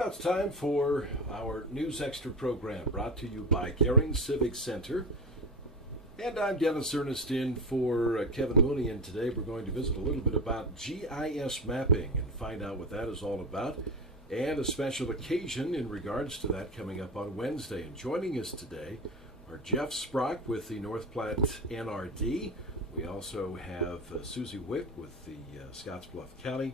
now it's time for our News Extra program brought to you by Caring Civic Center. And I'm Dennis Ernest in for Kevin Mooney, and today we're going to visit a little bit about G.I.S. mapping and find out what that is all about, and a special occasion in regards to that coming up on Wednesday. And joining us today are Jeff Sprock with the North Platte NRD. We also have Suzie Wick with the Scottsbluff County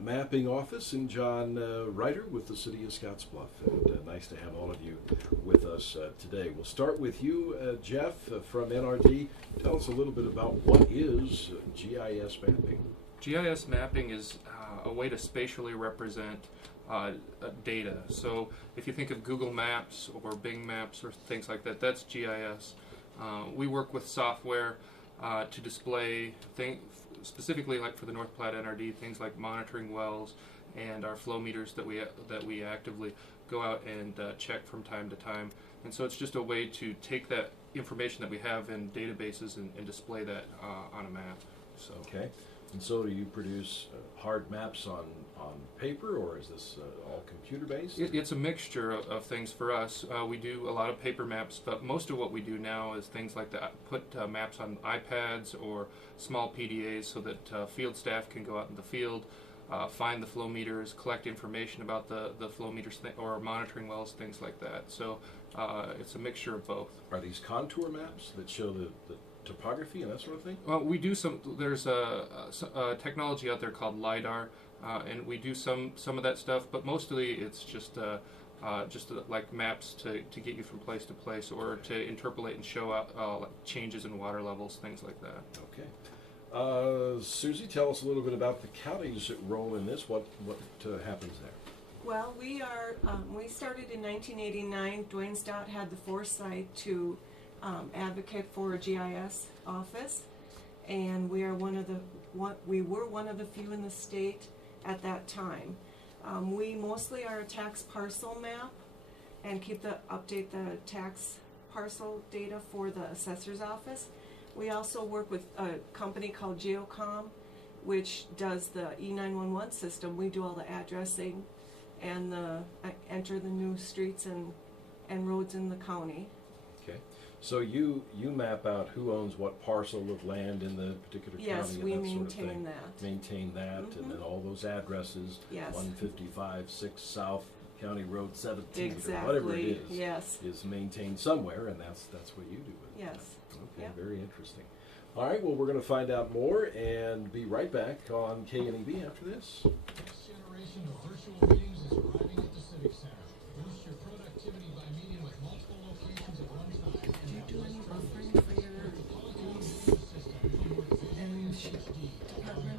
Mapping Office, and John Reiter with the City of Scottsbluff. And nice to have all of you with us today. We'll start with you, Jeff, from NRD. Tell us a little bit about what is GIS mapping. GIS mapping is a way to spatially represent data. So if you think of Google Maps or Bing Maps or things like that, that's GIS. We work with software to display things, specifically like for the North Platte NRD, things like monitoring wells and our flow meters that we actively go out and check from time to time. And so it's just a way to take that information that we have in databases and display that on a map. So. Okay. And so do you produce hard maps on paper, or is this all computer-based? It's a mixture of things for us. We do a lot of paper maps, but most of what we do now is things like that, put maps on iPads or small PDAs so that field staff can go out in the field, find the flow meters, collect information about the flow meters or monitoring wells, things like that. So it's a mixture of both. Are these contour maps that show the topography and that sort of thing? Well, we do some. There's a technology out there called LiDAR, and we do some of that stuff. But mostly, it's just like maps to get you from place to place, or to interpolate and show out changes in water levels, things like that. Okay. Suzie, tell us a little bit about the county's role in this. What happens there? Well, we started in 1989. Dwayne Stott had the foresight to advocate for a GIS office, and we were one of the few in the state at that time. We mostly are a tax parcel map and update the tax parcel data for the assessor's office. We also work with a company called Geocom, which does the E911 system. We do all the addressing and enter the new streets and roads in the county. Okay. So you map out who owns what parcel of land in the particular county, yes, and we that maintain sort of thing. that. Maintain that, and then all those addresses, yes. 155, 6 South, County Road 17, exactly. or whatever it is, yes. is maintained somewhere, and that's what you do with it. Yes. Okay, yep. Very interesting. All right, well, we're going to find out more and be right back on KNEB after this. Next generation of virtual meetings is arriving at the Civic Center. Boost your productivity by meeting with multiple locations at one time. Do you do any buffering for your departments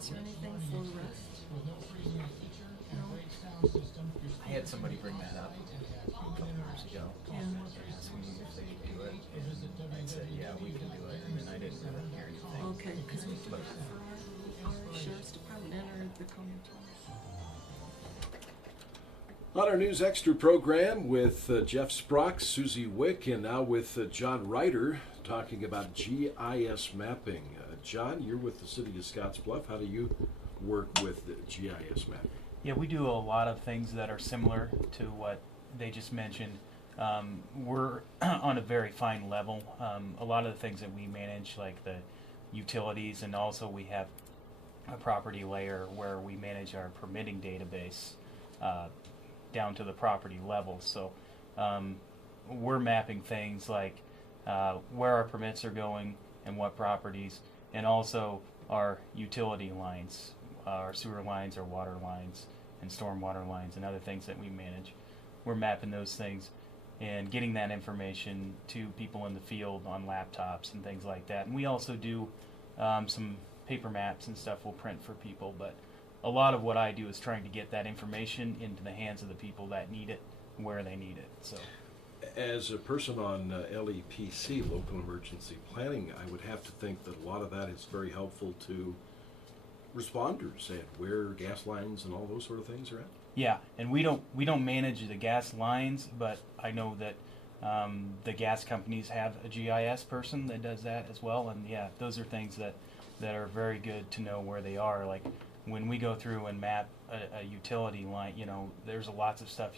or anything for rest? With no freezing feature and a great sound system. I had somebody bring that up a couple years ago. Yeah. Asking me if they could do it. And I said, yeah, we can do it. And then I didn't really hear anything. Okay, because we do that for our sheriff's department and the county attorney. On our News Extra program with Jeff Sprock, Suzie Wick, and now with John Reiter talking about GIS mapping. John, you're with the City of Scottsbluff. How do you work with GIS mapping? Yeah, we do a lot of things that are similar to what they just mentioned. We're on a very fine level. A lot of the things that we manage, like the utilities, and also we have a property layer where we manage our permitting database down to the property level. So we're mapping things like where our permits are going and what properties, and also our utility lines, our sewer lines, our water lines, and stormwater lines, and other things that we manage. We're mapping those things and getting that information to people in the field on laptops and things like that. And we also do some paper maps and stuff we'll print for people, but a lot of what I do is trying to get that information into the hands of the people that need it, where they need it. So, as a person on LEPC, Local Emergency Planning, I would have to think that a lot of that is very helpful to responders and where gas lines and all those sort of things are at. Yeah, and we don't manage the gas lines, but I know that the gas companies have a GIS person that does that as well, and yeah, those are things that are very good to know where they are. Like when we go through and map a utility line, you know, there's lots of stuff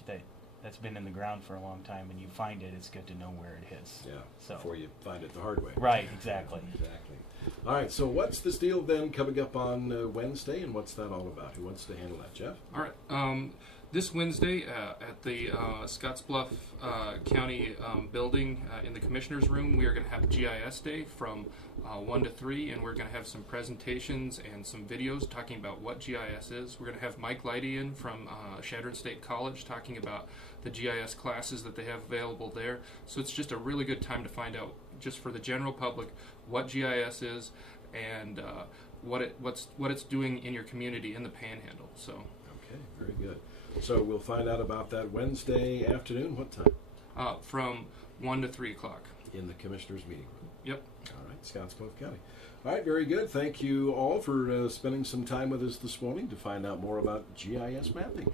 that's been in the ground for a long time, and you find it, it's good to know where it is. Yeah, So. before you find it the hard way. Right, exactly. Exactly. All right, so what's this deal then coming up on Wednesday, and what's that all about? Who wants to handle that, Jeff? All right. This Wednesday at the Scottsbluff County building in the Commissioner's Room, we are going to have GIS Day from 1 to 3, and we're going to have some presentations and some videos talking about what GIS is. We're going to have Mike Leidy in from Chadron State College talking about the GIS classes that they have available there. So it's just a really good time to find out, just for the general public, what GIS is and what it's doing in your community in the Panhandle. So. Okay, very good. So we'll find out about that Wednesday afternoon. What time? From 1 to 3 o'clock. In the Commissioner's meeting room. Yep. All right, Scottsbluff County. All right, very good. Thank you all for spending some time with us this morning to find out more about GIS mapping.